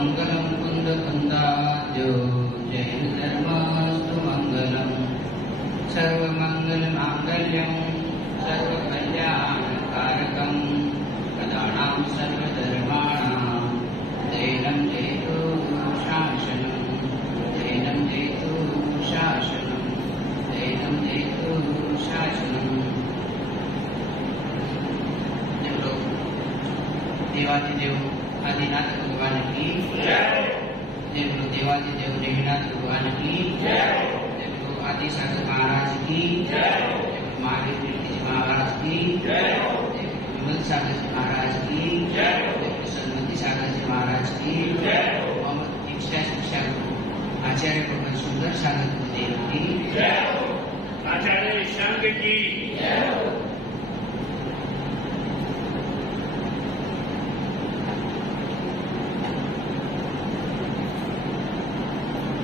मंगलम कुंद कुंदाब्जो जैन धर्मस्तु मंगलम सर्व मंगल मांगल्यम सर्व कल्याण कारकम कदानां सर्व धर्माणां दैनं जयतु शासनं दैनं जयतु शासनं दैनं जयतु शासनं। देवादिदेव आदिनाथ भगवान की जय। देवादिदेव देवनाथ भगवान की जय। आदि सागर महाराज की जय। महावीर जी महाराज की जय। विमल सागर जी महाराज की जय। सन्मति सागर जी महाराज की जय। और दीक्षा शिक्षा आचार्य भगवान सुंदर सागर गुरुदेव की जय। आचार्य संघ की जय।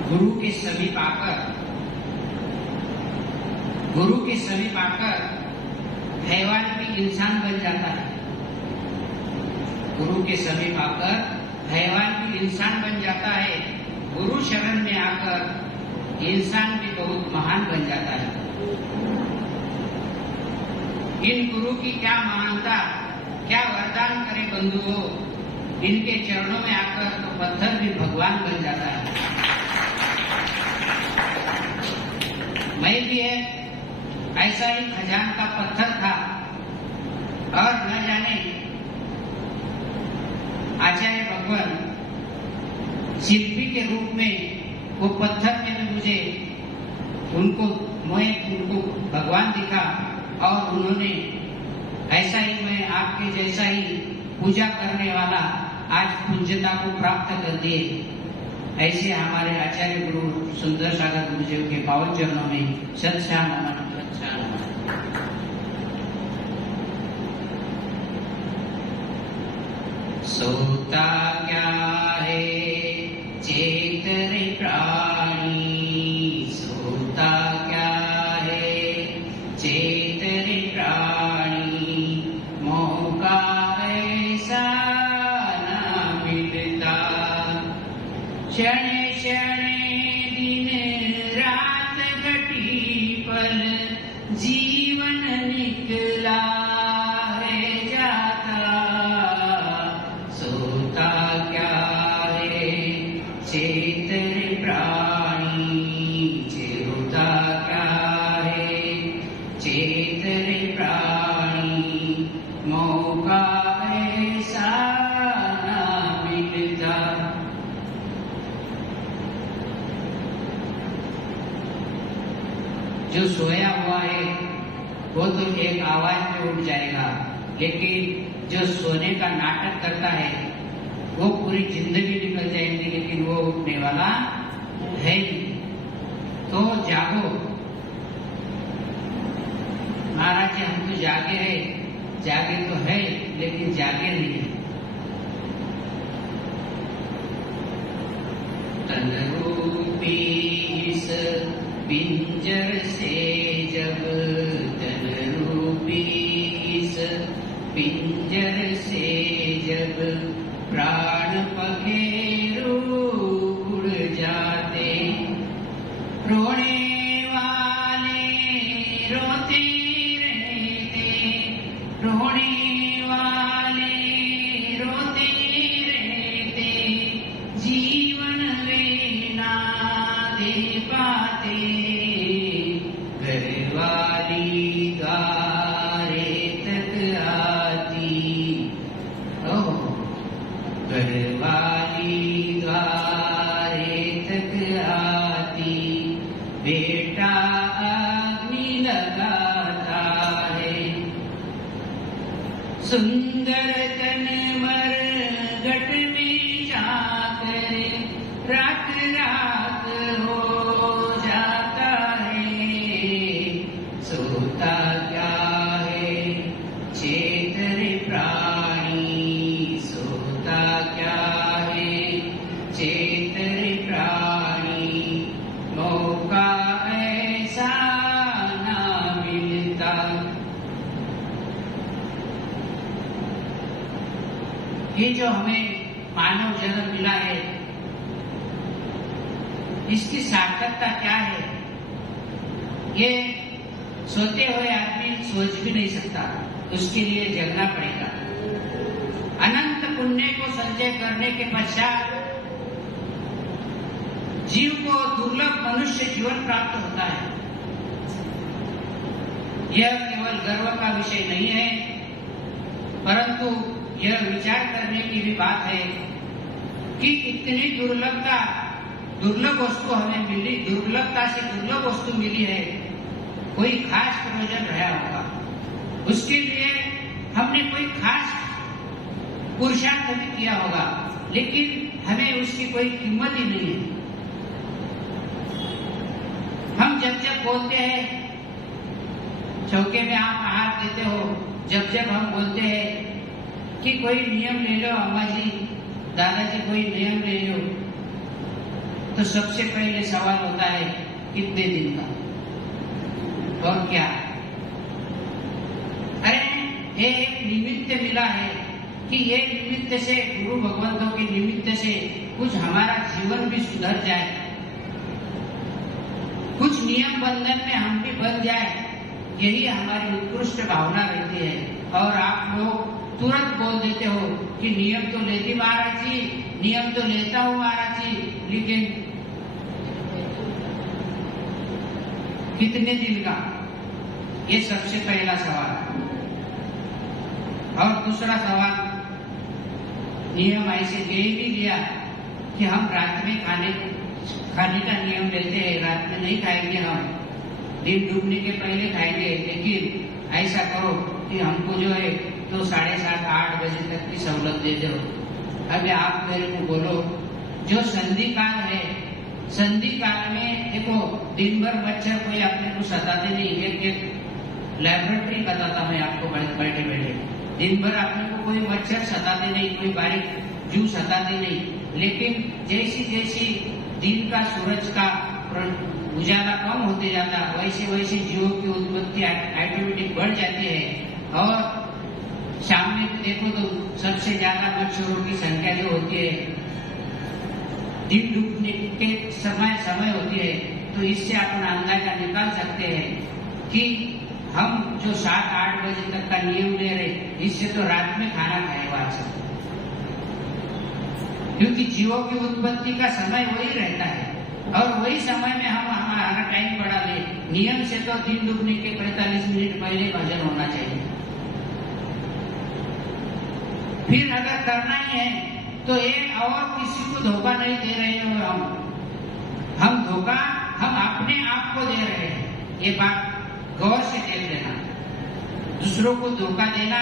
गुरु के समीप आकर हैवान भी इंसान बन जाता है। गुरु के समीप आकर हैवान भी इंसान बन जाता है। गुरु शरण में आकर इंसान भी बहुत महान बन जाता है। इन गुरु की क्या महानता, क्या वरदान करे बंधुओं। इनके चरणों में आकर तो पत्थर भी भगवान बन जाता है। मैं भी ऐसा ही खजान का पत्थर था और न जाने आचार्य भगवान शिल्पी के रूप में वो पत्थर में भी मुझे उनको भगवान दिखा और उन्होंने ऐसा ही मैं आपके जैसा ही पूजा करने वाला आज पूज्यता को प्राप्त कर दिए। ऐसे हमारे आचार्य गुरु सुंदर सागर गुरुदेव के पावन चरणों में सच्चा नमन। सोता क्या है चेत रे प्राणी, सोता क्या है चेत रे प्राणी, मौका ऐसा न मिलता। क्षण क्षण दिन रात घटी पल जीवन निकला है जाता। सोता क्या है चेत रे प्राणी, सोता क्या है चेत रे प्राणी, मौका ऐसा न मिलता। जो सोया हुआ है वो तो एक आवाज में उठ जाएगा, लेकिन जो सोने का नाटक करता है वो पूरी जिंदगी निकल जाएगी, लेकिन वो उठने वाला है नहीं। तो जागो महाराज जी, हम तो जागे हैं, जागे तो है लेकिन जागे नहीं है। तन रूपी इस पिंजर से जब, तन रूपी इस पिंजर से जब प्राण पखेरु उड़ जाते, रोने वाले रोते रहते, रोने वाले रोते रहते, जीवन वे ना दे पाते। घरवाली गारे तक आती, घरवाली गारे तक आती, बेटा अग्नि लगाता है। सुंदर तन मरघट में जाकर राख राख हो जाता है। सोता क्या है चेत रे प्राणी, सोता क्या है चेत रे प्राणी, मौका ऐसा ना मिलता। ये जो हमें मानव जन्म मिला है, इसकी सार्थकता क्या है, ये सोते हुए आदमी सोच भी नहीं सकता। उसके लिए जगना पड़ेगा। अनंत पुण्य को संचय करने के पश्चात जीव को दुर्लभ मनुष्य जीवन प्राप्त होता है। यह केवल गर्व का विषय नहीं है, परंतु यह विचार करने की भी बात है कि इतनी दुर्लभ वस्तु हमें मिली, दुर्लभता से दुर्लभ वस्तु मिली है, कोई खास प्रयोजन रहा होगा। उसके लिए हमने कोई खास पुरुषार्थ भी किया होगा, लेकिन हमें उसकी कोई कीमत ही नहीं है। हम जब जब बोलते हैं, चौके में आप आहार देते हो, जब जब हम बोलते हैं कि कोई नियम ले लो अम्मा जी, दादाजी कोई नियम ले लो, तो सबसे पहले सवाल होता है कितने दिन का और क्या। अरे ये एक निमित्त मिला है कि ये निमित्त से, गुरु भगवंतों के निमित्त से कुछ हमारा जीवन भी सुधर जाए, कुछ नियम बंधन में हम भी बन जाए, यही हमारी उत्कृष्ट भावना रहती है। और आप लोग तुरंत बोल देते हो कि नियम तो लेती महाराज जी, नियम तो लेता हूँ महाराज जी, लेकिन कितने दिन का, ये सबसे पहला सवाल। और दूसरा सवाल, नियम ऐसे ले भी लिया कि हम रात में खाने का नियम लेते हैं, रात में नहीं खाएंगे, हम दिन डूबने के पहले खाएंगे, लेकिन ऐसा करो कि हमको जो है तो 7:30-8 बजे तक की सहूलत दे दो। अभी आप मेरे को बोलो, जो संधि काल है, संधि काल में देखो दिन भर मच्छर कोई अपने को सताते नहीं, एक लैबोरेटरी बताता मैं आपको बैठे बैठे, दिन भर अपने को कोई मच्छर सताते नहीं, कोई बारीक जू सताते नहीं, लेकिन जैसी जैसी दिन का सूरज का उजाला कम होते जाता, वैसे वैसे जीवों की उत्पत्ति ऑटोमेटिक बढ़ जाती है। और शाम में देखो तो सबसे ज्यादा मच्छरों की संख्या जो होती है दिन डूबने के समय होती है। तो इससे अपना अंदाजा निकाल सकते हैं कि हम जो 7-8 बजे तक का नियम ले रहे, इससे तो रात में खाना खाएगा अच्छा, क्योंकि जीवों की उत्पत्ति का समय वही रहता है और वही समय में हम हमारा टाइम बढ़ा ले। नियम से तो दिन डूबने के 45 मिनट पहले भजन होना चाहिए। फिर अगर करना ही है तो एक और किसी को धोखा नहीं दे रहे हो हम धोखा हम अपने आप को दे रहे हैं। ये बात गौर से देख लेना। दूसरों को धोखा देना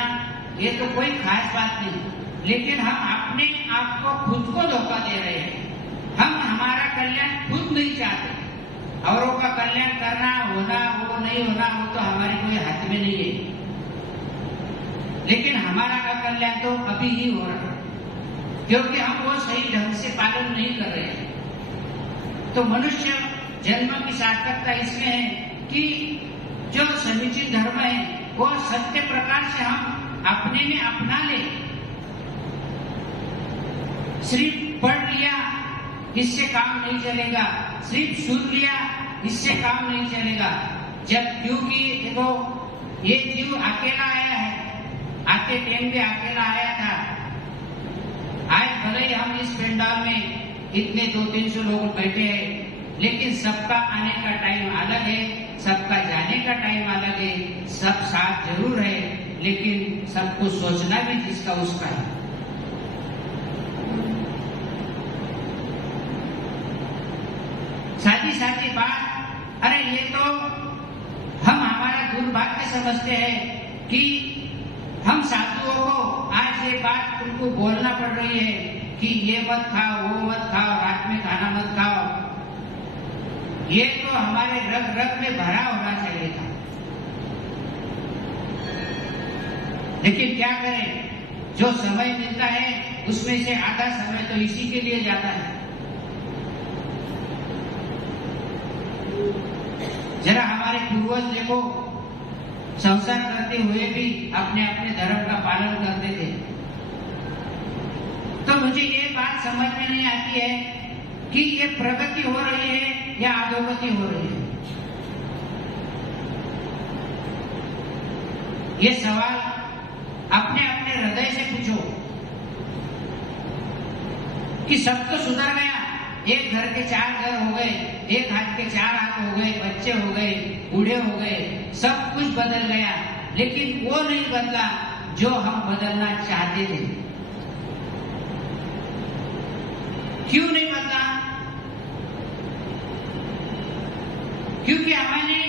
ये तो कोई खास बात नहीं, लेकिन हम अपने आप को खुद को धोखा दे रहे हैं। हम हमारा कल्याण खुद नहीं चाहते, औरों का कल्याण करना, होना, वो नहीं होना, वो तो हमारे कोई हाथ में नहीं है, लेकिन हमारा कल्याण तो अभी ही हो रहा है, क्योंकि हम वो सही ढंग से पालन नहीं कर रहे हैं। तो मनुष्य जन्म की सार्थकता इसमें है कि जो समीचीन धर्म है वो सत्य प्रकार से हम अपने में अपना ले। सिर्फ पढ़ लिया इससे काम नहीं चलेगा, सिर्फ सुन लिया इससे काम नहीं चलेगा। जब क्योंकि देखो ये जीव अकेला आया है, आते टाइम भी अकेला आया था। आज भले ही हम इस पंडाल में इतने 200-300 लोग बैठे हैं, लेकिन सबका आने का टाइम अलग है, सबका जाने का टाइम अलग है। सब साथ जरूर है, लेकिन सबको सोचना भी जिसका उसका है। साथी बात, अरे ये तो हम हमारा दुर्भाग्य समझते हैं कि हम साधुओं को आज ये बात उनको बोलना पड़ रही है कि ये मत खाओ, वो मत खाओ, रात में खाना मत खाओ। ये तो हमारे रग रग में भरा होना चाहिए था, लेकिन क्या करें, जो समय मिलता है उसमें से आधा समय तो इसी के लिए जाता है। जरा हमारे पूर्वज देखो, संसार करते हुए भी अपने अपने धर्म का पालन करते थे। तो मुझे एक समझ में नहीं आती है कि ये प्रगति हो रही है या अधोगति हो रही है। ये सवाल अपने अपने हृदय से पूछो कि सब तो सुधर गया, एक घर के 4 घर हो गए, एक हाथ के 4 हाथ हो गए, बच्चे हो गए, बूढ़े हो गए, सब कुछ बदल गया, लेकिन वो नहीं बदला जो हम बदलना चाहते थे। क्यों नहीं बदला? क्योंकि हमने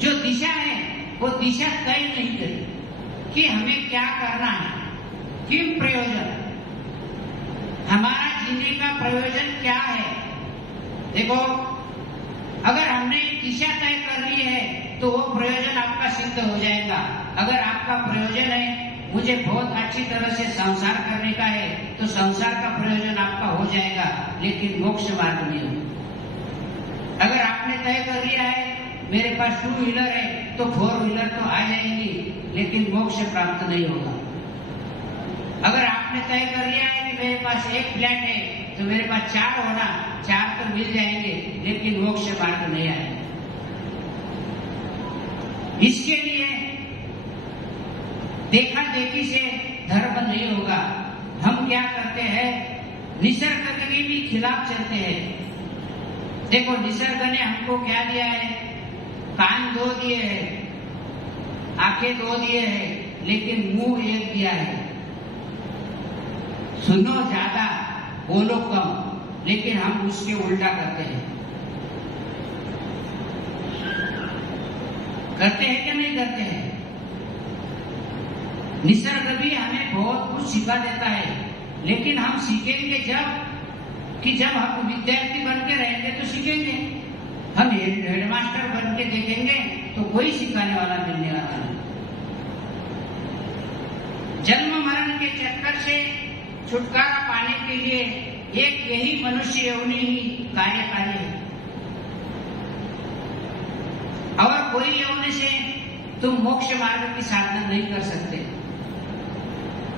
जो दिशा है वो दिशा तय नहीं करी कि हमें क्या करना है, किन प्रयोजन, हमारा जीने का प्रयोजन क्या है। देखो, अगर हमने दिशा तय कर ली है तो वो प्रयोजन आपका सिद्ध हो जाएगा। अगर आपका प्रयोजन है मुझे बहुत अच्छी तरह से संसार करने का है तो संसार का प्रयोजन आपका हो जाएगा, लेकिन मोक्ष मार्ग नहीं होगा। अगर आपने तय कर लिया है मेरे पास 2 व्हीलर है तो 4 व्हीलर तो आ जाएंगी, लेकिन मोक्ष प्राप्त नहीं होगा। अगर आपने तय कर लिया है कि मेरे पास 1 फ्लैट है तो मेरे पास 4 होना, 4 तो मिल जाएंगे, लेकिन मोक्ष मार्ग नहीं आएगा। इसके लिए देखा देखी से धर्म नहीं होगा। हम क्या करते हैं, निसर्ग के भी खिलाफ चलते हैं। देखो, निसर्ग ने हमको क्या दिया है, कान 2 दिए हैं, आंखें 2 दिए हैं, लेकिन मुंह 1 दिया है। सुनो ज्यादा, बोलो कम, लेकिन हम उसके उल्टा करते हैं। करते हैं क्या नहीं करते हैं? निसर्ग भी हमें बहुत कुछ सिखा देता है, लेकिन हम सीखेंगे जब हम विद्यार्थी बन के रहेंगे तो सीखेंगे। हम हेडमास्टर बन के देखेंगे तो कोई सिखाने वाला मिलने वाला नहीं। जन्म मरण के चक्कर से छुटकारा पाने के लिए एक यही मनुष्य योनि ही कार्यकारी है, और कोई योनि से तुम मोक्ष मार्ग की साधना नहीं कर सकते।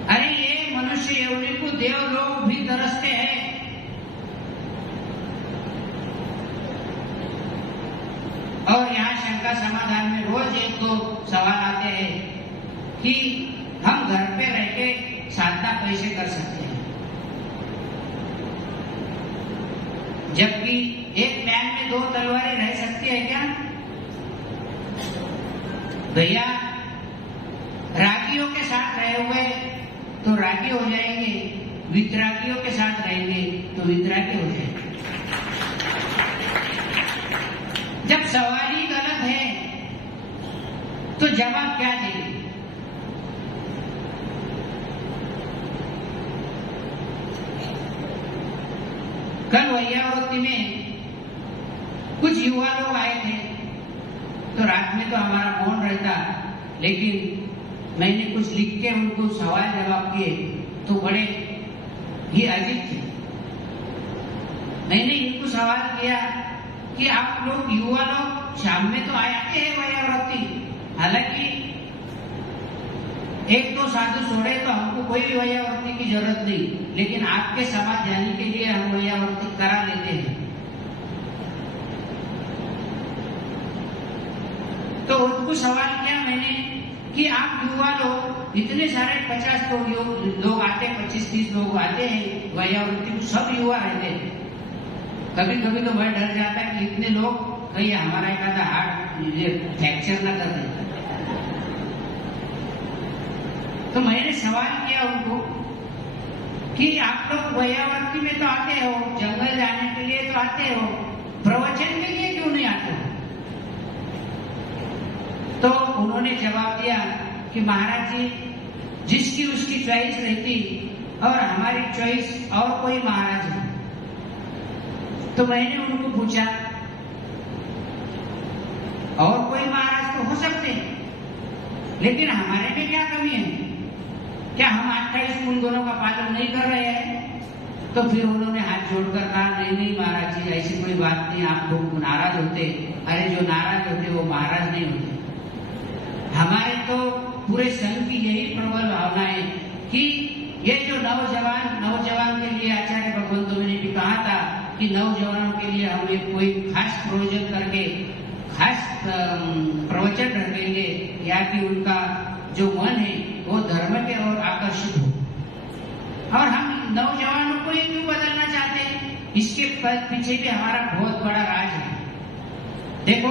अरे ये मनुष्य योनि को देवलोक भी तरसते हैं। और यहाँ शंका समाधान में रोज 1-2 सवाल आते हैं कि हम घर पे रह के साधना कैसे कर सकते हैं, जबकि एक मैन में 2 तलवारें रह सकती है क्या? भैया, रागियों के साथ रहे हुए तो रागी हो जाएंगे, वितरागियों के साथ रहेंगे तो वितरागी हो जाएंगे। जब सवाल ही गलत है तो जवाब क्या देंगे? कल वैयावृत्ति में कुछ युवा लोग आए थे, तो रात में तो हमारा मौन रहता, लेकिन मैंने कुछ लिख के उनको सवाल जवाब किए तो बड़े ही अजीब थे। मैंने इनको सवाल किया कि आप लोग युवा लोग शाम में तो आते हैं वैयावृत्ति, हालांकि 1-2 साधु छोड़े तो हमको कोई भी वैयावृत्ति की जरूरत नहीं, लेकिन आपके समाज जाने के लिए हम वैयावृत्ति करा लेते हैं। तो उनको सवाल किया मैंने कि आप युवा लोग इतने सारे 50 लोग आते, 25-30 लोग आते हैं वैयावृत्ति को, सब युवा रहते हैं। कभी कभी तो मैं डर जाता है कि इतने लोग कहीं हमारा एक आधा हार्ट फ्रैक्चर न कर दे। तो मैंने सवाल किया उनको कि आप लोग वैयावृत्ति में तो आते हो, जंगल जाने के लिए तो आते हो, प्रवचन के लिए क्यों नहीं आते हो? तो उन्होंने जवाब दिया कि महाराज जी, जिसकी उसकी चॉइस रहती और हमारी चॉइस और कोई महाराज है। तो मैंने उनको पूछा, और कोई महाराज तो हो सकते हैं, लेकिन हमारे में क्या कमी है? क्या हम 28 मूल गुणों का पालन नहीं कर रहे हैं? तो फिर उन्होंने हाथ जोड़कर कहा, नहीं महाराज जी, ऐसी कोई बात नहीं, आप लोग नाराज होते। अरे जो नाराज होते वो महाराज नहीं होते। हमारे तो पूरे संघ की यही प्रबल भावना है कि ये जो नौजवान के लिए आचार्य भगवंतों ने भी कहा था कि नौजवानों के लिए हम एक कोई खास प्रोजेक्ट करके खास प्रवचन रखेंगे, या कि उनका जो मन है वो धर्म के ओर आकर्षित हो। और हम नौजवानों को ही क्यों बदलना चाहते हैं, इसके पीछे भी हमारा बहुत बड़ा राज है। देखो,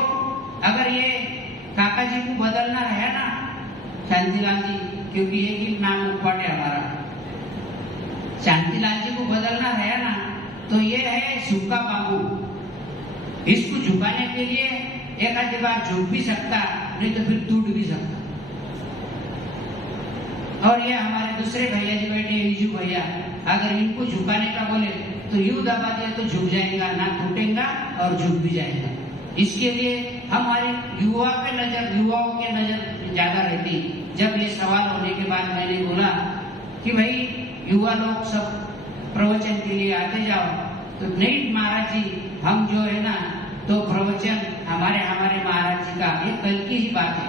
अगर ये काका जी को बदलना है ना, शांतिलाल जी, क्योंकि एक ही नाम उपट है हमारा, शांतिलाल जी को बदलना है ना, तो ये है सूखा बाबू। इसको झुकाने के लिए एक आधी बार झुक भी सकता, नहीं तो फिर टूट भी सकता। और ये हमारे दूसरे भैया जी बैठे विजू भैया, अगर इनको झुकाने का बोले तो यूं दबा दिया तो झुक जाएगा, ना टूटेगा और झुक भी जाएगा। इसके लिए हमारे युवाओं के नजर ज्यादा रहती। जब ये सवाल होने के बाद मैंने बोला कि भाई युवा लोग सब प्रवचन के लिए आते जाओ, तो नहीं महाराज जी, हम जो है ना, तो प्रवचन हमारे महाराज जी का, ये कल की ही बात है,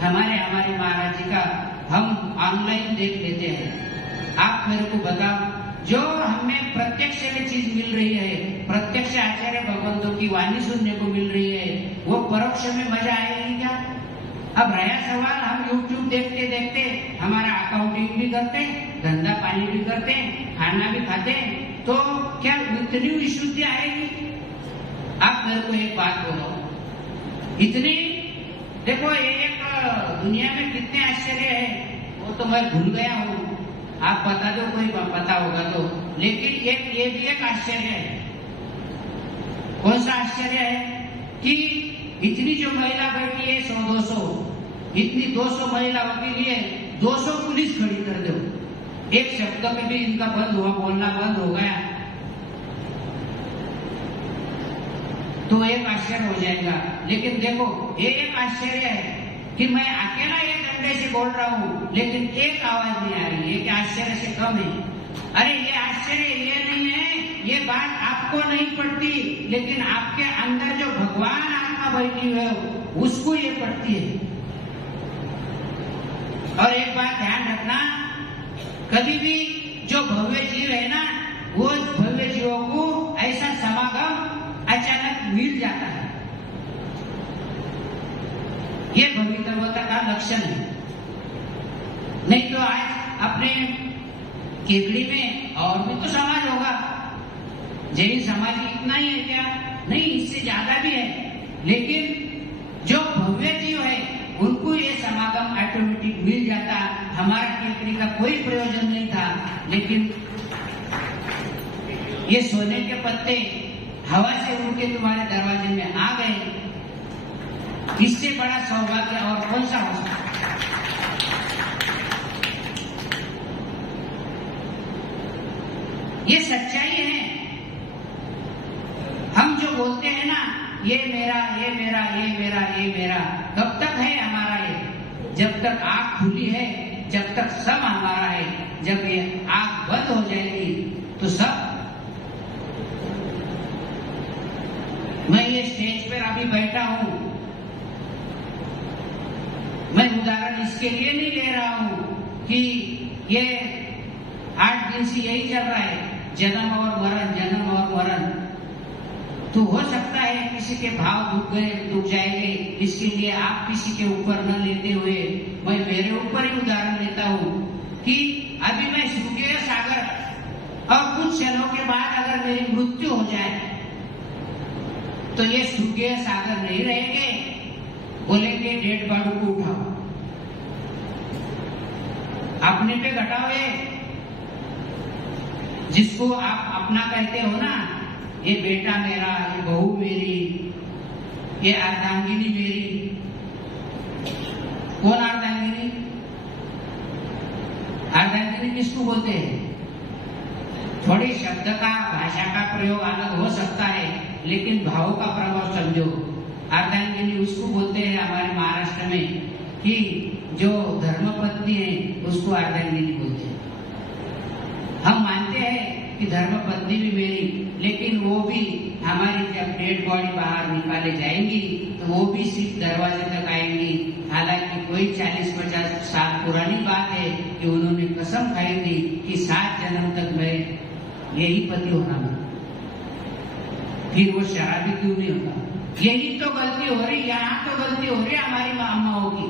हमारे महाराज जी का हम ऑनलाइन देख लेते हैं। आप मेरे को बताओ, जो हमें प्रत्यक्ष में चीज मिल रही है, प्रत्यक्ष आचार्य भगवंतों की वाणी सुनने को मिल रही है, वो परोक्ष में मजा आएगी क्या? अब रहा सवाल, हम YouTube देखते देखते हमारा अकाउंटिंग भी करते, धंधा पानी भी करते, खाना भी खाते, तो क्या इतनी विशुद्धि आएगी? आप मेरे को एक बात बोलो, इतनी देखो, एक दुनिया में कितने आश्चर्य है वो तो मैं भूल गया हूँ, आप बता दो, कोई पता होगा तो। लेकिन ये भी एक आश्चर्य है। कौन सा आश्चर्य है? कि इतनी जो महिला बैठी है 100-200, इतनी 200 महिलाओं के लिए 200 पुलिस खड़ी कर दो, एक शब्द में भी इनका बंद हुआ, बोलना बंद हो गया, तो एक आश्चर्य हो जाएगा। लेकिन देखो, ये एक आश्चर्य है कि मैं अकेला एक घंटे से बोल रहा हूँ, लेकिन एक आवाज नहीं आ रही, ये आश्चर्य से कम है। अरे ये आश्चर्य ये नहीं है, ये बात आपको नहीं पड़ती, लेकिन आपके अंदर जो भगवान आत्मा बैठी है उसको ये पड़ती है। और एक बात ध्यान रखना, कभी भी जो भव्य जीव है ना, वो भव्य जीवों को ऐसा समागम अचानक मिल जाता है, ये भवितव्यता का लक्षण है। नहीं तो आज अपने केकड़ी में और भी तो समाज होगा, जैन समाज इतना ही है क्या? नहीं, इससे ज्यादा भी है। लेकिन जो भव्य जीव है उनको ये समागम ऑटोमेटिक मिल जाता। हमारा केकड़ी का कोई प्रयोजन नहीं था, लेकिन ये सोने के पत्ते हवा से उड़ के तुम्हारे दरवाजे में आ गए, इससे बड़ा सौभाग्य और कौन सा हो सकता? ये सच्चाई है। हम जो बोलते हैं ना, ये मेरा, ये मेरा, ये मेरा, ये मेरा, कब तक है हमारा? ये जब तक आंख खुली है, जब तक सब हमारा है। जब ये आंख बंद हो जाएगी तो सब। मैं ये स्टेज पर अभी बैठा हूँ, मैं उदाहरण इसके लिए नहीं ले रहा हूँ कि ये 8 दिन से यही चल रहा है, जन्म और मरण, जन्म और मरण। तो हो सकता है किसी के भाव दुख जाएंगे, इसके लिए आप किसी के ऊपर न लेते हुए मैं मेरे ऊपर ही उदाहरण लेता हूँ कि अभी मैं सुखदेव सागर और कुछ क्षणों के बाद अगर मेरी मृत्यु हो जाए तो ये सुखदेव सागर नहीं रहेंगे, बोलेंगे डेड बॉडी को उठाओ, अपने पे घटाओ। जिसको आप अपना कहते हो ना, ये बेटा मेरा, ये बहू मेरी, ये अर्धांगिनी मेरी। कौन अर्धांगिनी? अर्धांगिनी किसको बोलते हैं? थोड़ी शब्द का, भाषा का प्रयोग अलग हो सकता है, लेकिन भाव का प्रभाव समझो। अर्धांगिनी उसको बोलते हैं हमारे महाराष्ट्र में कि जो धर्मपत्नी है उसको अर्धांगिनी बोलते हैं। हम मानते हैं कि धर्मपत्नी भी मेरी, लेकिन वो भी हमारी जब डेड बॉडी बाहर निकाले जाएंगी तो वो भी सिर्फ दरवाजे तक आएंगी। हालांकि कोई 40-50 साल पुरानी बात है कि उन्होंने कसम खाई थी कि जन्म तक मैं यही पति होना मैं, फिर वो शराबी क्यों नहीं होता? यही तो गलती हो रही, यहाँ तो गलती हो रही हमारी अम्माओं की।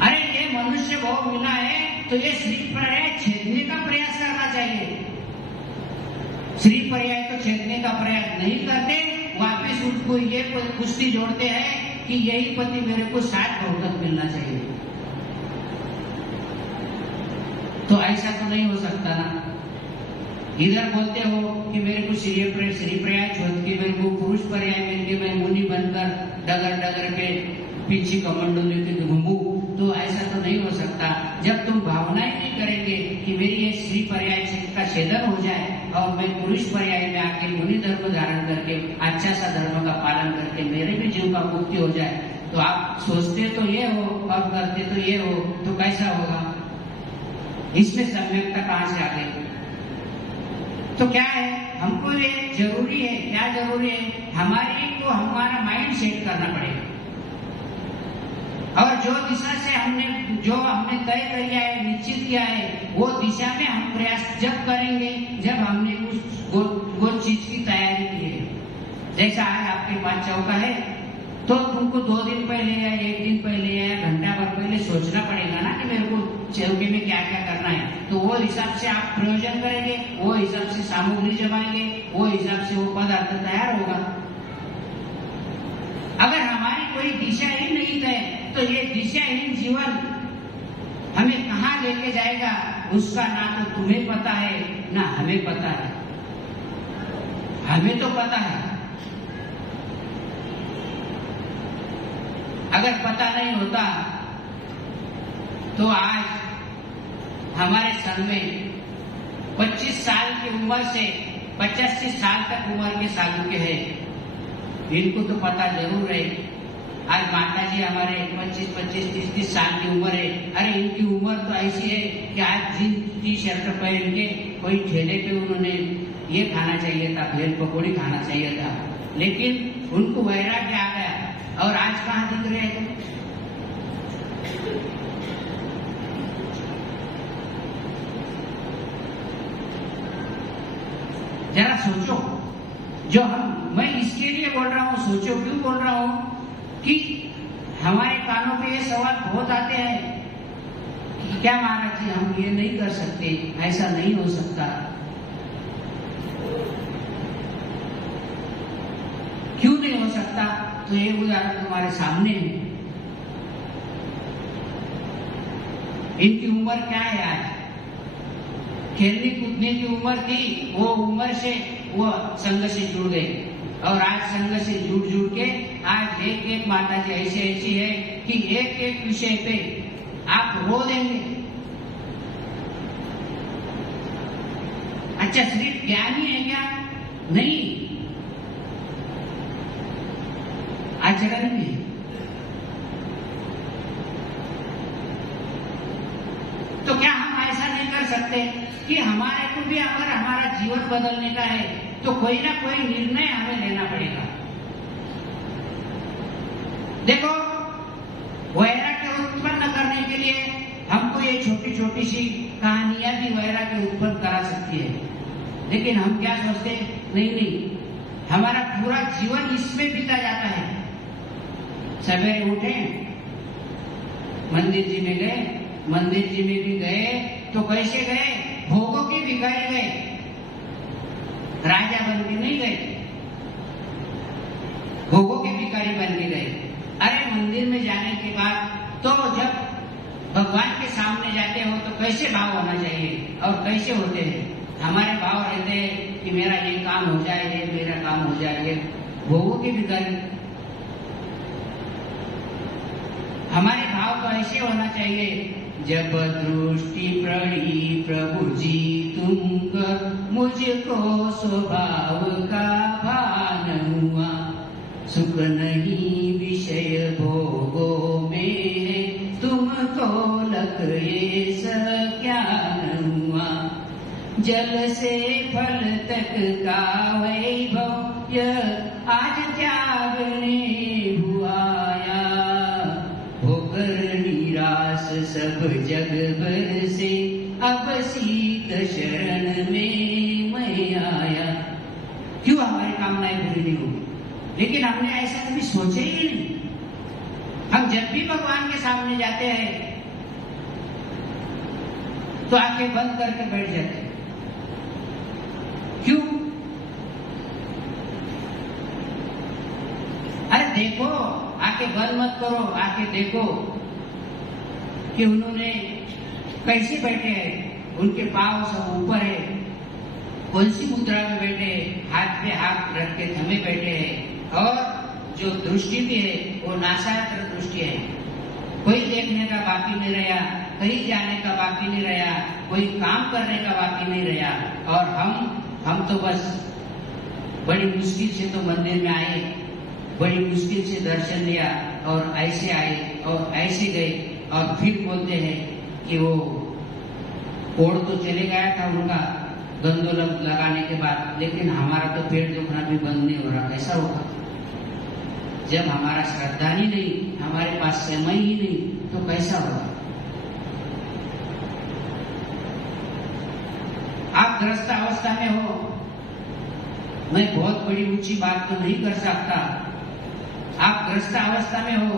अरे ये मनुष्य भाव मिला है तो ये श्री पर्याय छेदने का प्रयास करना चाहिए। श्री पर्याय तो छेदने का प्रयास नहीं करते, वापिस उनको ये कुश्ती जोड़ते हैं कि यही पति मेरे को 60 भाव तक मिलना चाहिए। तो ऐसा तो नहीं हो सकता ना। इधर बोलते हो कि मेरे को श्री पर्याय छोड़ के मेरे को पुरुष पर्याय मिल के मैं मुनि बनकर डगर डगर के पीछे कमंडो लेके घूमू, तो ऐसा तो नहीं हो सकता। जब तुम भावनाएं नहीं करेंगे कि मेरी ये श्री पर्याय का छेदन हो जाए और मैं पुरुष पर्याय में आके मुनि धर्म धारण करके अच्छा सा धर्म का पालन करके मेरे भी जीव का मुक्ति हो जाए, तो आप सोचते तो ये हो और करते तो ये हो, तो कैसा होगा? इसमें सम्यकता कहाँ से आ गई? तो क्या है, हमको ये जरूरी है, क्या जरूरी है, हमारा माइंड सेट करना पड़ेगा। और जो दिशा से हमने तय किया है, निश्चित किया है, वो दिशा में हम प्रयास जब करेंगे जब हमने वो चीज की तैयारी की है। जैसा आज आपके पास चौका है तो तुमको 2 दिन पहले या 1 दिन पहले या घंटा भर पहले सोचना पड़ेगा ना कि मेरे को चौके में क्या क्या करना है। तो वो हिसाब से आप प्रयोजन करेंगे, वो हिसाब से सामग्री जमाएंगे, वो हिसाब से वो पदार्थ तैयार होगा। अगर हमारी कोई दिशा ही नहीं है तो ये दिशाहीन जीवन हमें कहाँ लेके जाएगा, उसका ना तो तुम्हें पता है ना हमें पता है। हमें तो पता है, अगर पता नहीं होता तो आज हमारे संघ में 25 साल की उम्र से 85 साल तक उम्र के सालों के हैं, इनको तो पता जरूर है। आज माता जी हमारे 25, 30 साल की उम्र है। अरे इनकी उम्र तो ऐसी है कि आज जींस टी शर्ट पहन के कोई ठेले पे उन्होंने ये खाना चाहिए था, भेल पकौड़ी खाना चाहिए था, लेकिन उनको वैराग्य आ गया और आज कहाँ दिख रहे हैं? जरा सोचो, मैं इसके लिए बोल रहा हूँ, सोचो क्यों बोल रहा हूँ कि हमारे कानों पे ये सवाल बहुत आते हैं कि क्या महाराज जी हम ये नहीं कर सकते, ऐसा नहीं हो सकता, क्यों नहीं हो सकता? तो ये उदाहरण तुम्हारे सामने है। इनकी उम्र क्या है? आज खेलने कूदने की उम्र थी, वो उम्र से वो संघ से जुड़ गए और आज संघ से जुड़ के आज एक माता जी ऐसी है कि एक विषय पे आप रो देंगे। अच्छा, सिर्फ ज्ञान ही है क्या? नहीं, आचरण में। तो क्या हम ऐसा नहीं कर सकते कि हमारे को भी अगर हमारा जीवन बदलने का है तो कोई ना कोई निर्णय हमें लेना पड़ेगा? देखो, वैराग्य उत्पन्न करने के लिए हमको ये छोटी छोटी सी कहानियां भी वैराग्य उत्पन्न करा सकती है, लेकिन हम क्या सोचते? नहीं, हमारा पूरा जीवन इसमें बीता जाता है। सवेरे उठे, मंदिर जी में गए, मंदिर जी में भी गए तो कैसे गए? भोगों के भिखारी गए, राजा बन के नहीं गए, भोगों के भिखारी बन के गए। अरे मंदिर में जाने के बाद तो जब भगवान के सामने जाते हो तो कैसे भाव होना चाहिए और कैसे होते हैं? हमारे भाव रहते हैं कि मेरा ये काम हो जाए, ये मेरा काम हो जाए, ये भोगों के भिखारी। हमारे भाव तो ऐसे होना चाहिए, जब दृष्टि पड़ी प्रभु जी तुमको, मुझको स्वभाव का भान हुआ, सुख नहीं विषय भोगों में, तुमको लग ये ज्ञान हुआ, जल से फल तक का वैभव आज त्यागने हुआ, होकर निराश सब जग भर से, अब शीत शरण में मैं आया। क्यों हमारी कामनाएं पूरी नहीं होगी? लेकिन हमने ऐसा कभी सोचा ही नहीं। हम जब भी भगवान के सामने जाते हैं तो आंखें बंद करके बैठ जाते हैं। क्यों? अरे देखो, आंखें बंद मत करो, आंखें देखो कि उन्होंने कैसे बैठे हैं, उनके पांव सब ऊपर है, कौन सी मुद्रा में बैठे, हाथ पे हाथ रख के थमे बैठे हैं, और जो दृष्टि भी है वो नासायत्र दृष्टि है। कोई देखने का बाकी नहीं रहा, कहीं जाने का बाकी नहीं रहा, कोई काम करने का बाकी नहीं रहा। और हम तो बस बड़ी मुश्किल से तो मंदिर में आए, बड़ी मुश्किल से दर्शन लिया, और ऐसे आए और ऐसे गए, और फिर बोलते हैं कि वो कोड़ तो चले गया था उनका गंदोलक लगाने के बाद, लेकिन हमारा तो पेट दुखना भी बंद नहीं हो रहा। कैसा होगा? जब हमारा श्रद्धा ही नहीं, हमारे पास समय ही नहीं, तो कैसा होगा? आप ग्रस्त अवस्था में हो, मैं बहुत बड़ी ऊंची बात तो नहीं कर सकता। आप ग्रस्त अवस्था में हो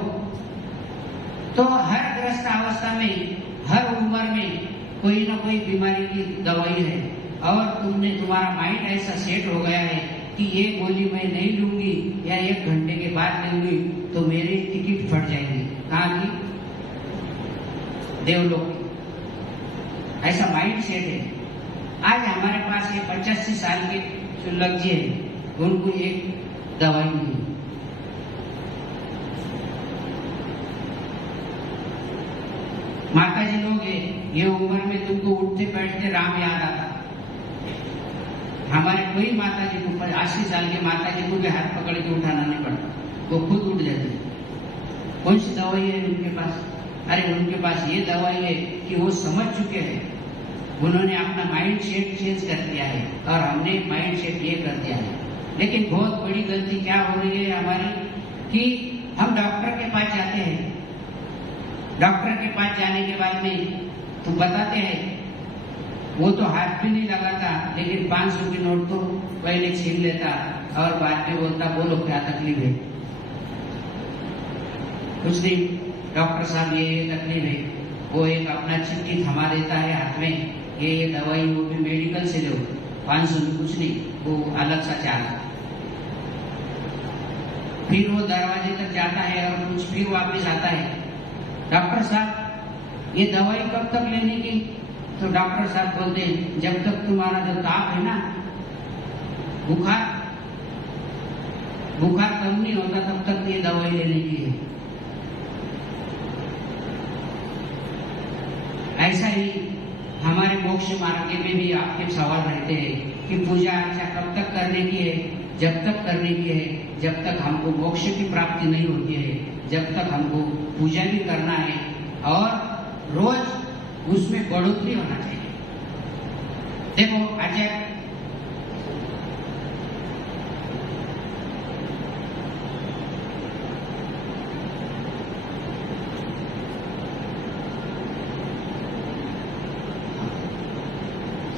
तो हर ग्रस्त अवस्था में, हर उम्र में कोई ना कोई बीमारी की दवाई है, और तुम्हारा माइंड ऐसा सेट हो गया है कि ये गोली मैं नहीं लूंगी या 1 घंटे के बाद लूंगी तो मेरी टिकट फट जाएगी। कहाँ की? देवलोक। ऐसा माइंड सेट है। आज हमारे पास ये 85 साल के जो लग जी है, उनको एक दवाई नहीं है। माता जी लोग है, ये उम्र में तुमको उठते बैठते राम याद आता। हमारे कोई माता जी को 80 साल के माता जी को भी हाथ पकड़ के उठाना नहीं पड़ता, वो खुद उठ जाती है। कौन सी दवाई है उनके पास? अरे उनके पास ये दवाई है कि वो समझ चुके हैं, उन्होंने अपना माइंड सेट चेंज कर दिया है, और हमने माइंड सेट ये कर दिया है। लेकिन बहुत बड़ी गलती क्या हो रही है हमारी, कि हम डॉक्टर के पास जाते हैं, डॉक्टर के पास जाने के बाद में तो बताते हैं, वो तो हाथ भी नहीं लगाता, लेकिन 500 की नोट तो पहले छीन लेता, और बाद में बोलता बोलो क्या तकलीफ है। कुछ दिन डॉक्टर साहब ये तकलीफ है, वो एक अपना चिट्ठी थमा देता है हाथ में, ये दवाई वो भी मेडिकल से लो, 500 में कुछ नहीं, वो अलग सा चार्ज। फिर वो दरवाजे तक जाता है और कुछ फिर वापस आता है, डॉक्टर साहब ये दवाई कब तक लेने की? तो डॉक्टर साहब बोलते हैं जब तक तुम्हारा जो ताप है ना, बुखार कम नहीं होता तब तक ये दवाई लेने की है। ऐसा ही हमारे मोक्ष मार्ग में भी आपके सवाल रहते हैं कि पूजा अर्चा कब तक करने की है? जब तक करने की है जब तक हमको मोक्ष की प्राप्ति नहीं होती है, जब तक हमको पूजा भी करना है, और रोज उसमें बढ़ोतरी होना चाहिए। देखो आचार्य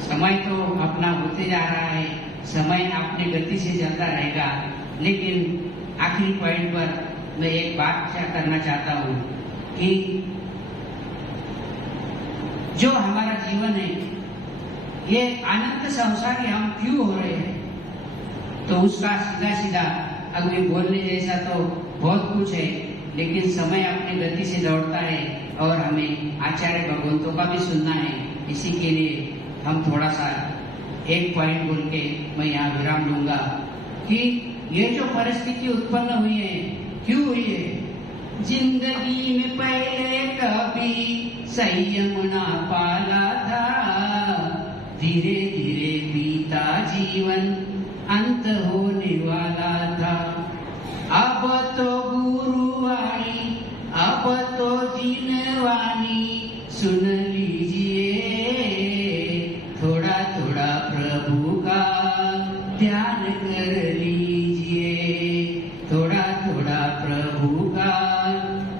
समय तो अपना होते जा रहा है, समय अपनी गति से चलता रहेगा, लेकिन आखिरी पॉइंट पर मैं एक बात क्या करना चाहता हूँ कि जो हमारा जीवन है ये अनंत संसार हम क्यों हो रहे हैं, तो उसका सीधा सीधा अगर बोलने जैसा तो बहुत कुछ है, लेकिन समय अपनी गति से दौड़ता है और हमें आचार्य भगवंतों का भी सुनना है। इसी के लिए हम थोड़ा सा एक पॉइंट बोल के मैं यहाँ विराम लूंगा कि ये जो परिस्थिति उत्पन्न हुई है क्यों हुई है। जिंदगी में पहले कभी संयम ना पाला था, धीरे धीरे बीता जीवन अंत होने वाला था। अब तो गुरुवाणी, अब तो जिनवाणी सुन लीजिए, थोड़ा थोड़ा प्रभु का ध्यान कर लीजिए, थोड़ा थोड़ा प्रभु का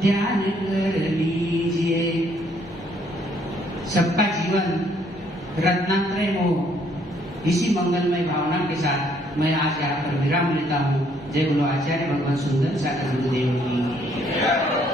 ध्यान कर लीजिए। सबका जीवन रत्नात्रय हो। इसी मंगलमय भावना के साथ मैं आज यहाँ पर विराम लेता हूँ। जय बोलो आचार्य भगवान सुंदर सागर गुरुदेव की।